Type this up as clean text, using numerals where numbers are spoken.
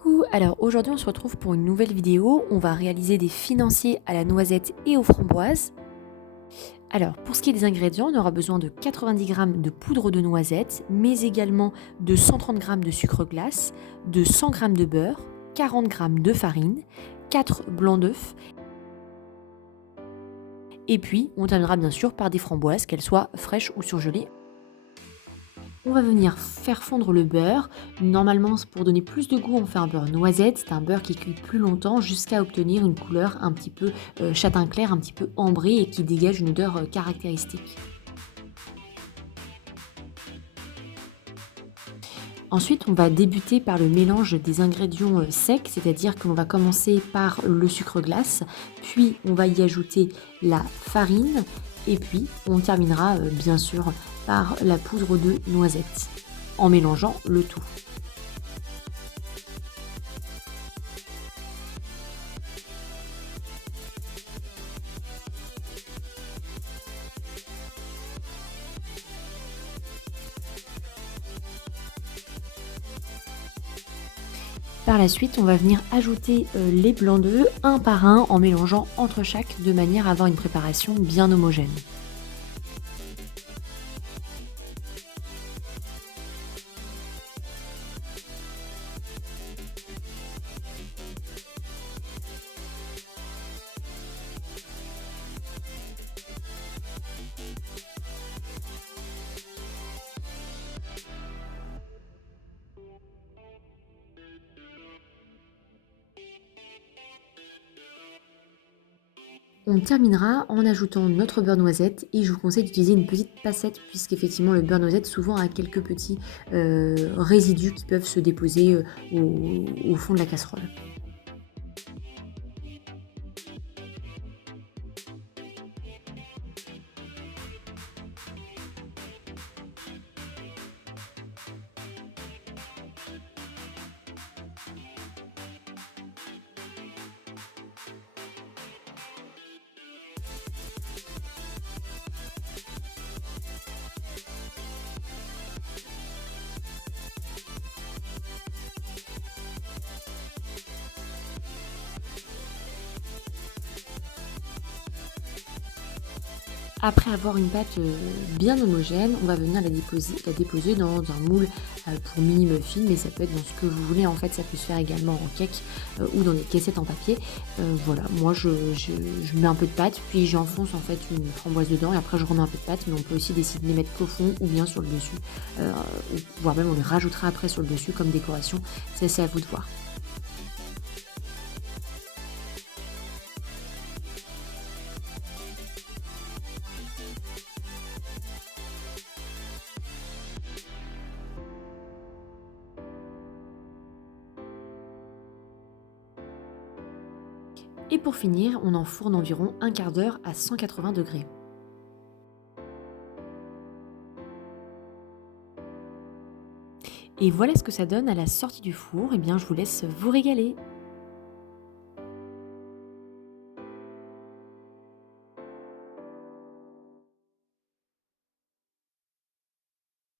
Coucou, alors aujourd'hui on se retrouve pour une nouvelle vidéo. On va réaliser des financiers à la noisette et aux framboises. Alors pour ce qui est des ingrédients, on aura besoin de 90 g de poudre de noisette, mais également de 130 g de sucre glace, de 100 g de beurre, 40 g de farine, 4 blancs d'œufs. Et puis on terminera bien sûr par des framboises, qu'elles soient fraîches ou surgelées. On va venir faire fondre le beurre. Normalement, pour donner plus de goût, on fait un beurre noisette. C'est un beurre qui cuit plus longtemps jusqu'à obtenir une couleur un petit peu châtain clair, un petit peu ambré et qui dégage une odeur caractéristique. Ensuite, on va débuter par le mélange des ingrédients secs, c'est-à-dire qu'on va commencer par le sucre glace, puis on va y ajouter la farine et puis on terminera bien sûr par la poudre de noisette en mélangeant le tout. Par la suite, on va venir ajouter les blancs d'œufs un par un en mélangeant entre chaque de manière à avoir une préparation bien homogène. On terminera en ajoutant notre beurre noisette et je vous conseille d'utiliser une petite passette puisqu'effectivement le beurre noisette souvent a quelques petits résidus qui peuvent se déposer au fond de la casserole. Après avoir une pâte bien homogène, on va venir la déposer dans un moule pour mini muffins, mais ça peut être dans ce que vous voulez. En fait, ça peut se faire également en cake ou dans des caissettes en papier. Voilà, moi je mets un peu de pâte, puis j'enfonce en fait une framboise dedans et après je remets un peu de pâte, mais on peut aussi décider de les mettre qu'au fond ou bien sur le dessus, euh, voire même on les rajoutera après sur le dessus comme décoration. C'est à vous de voir. Et pour finir, on enfourne environ un quart d'heure à 180 degrés. Et voilà ce que ça donne à la sortie du four. Eh bien, je vous laisse vous régaler.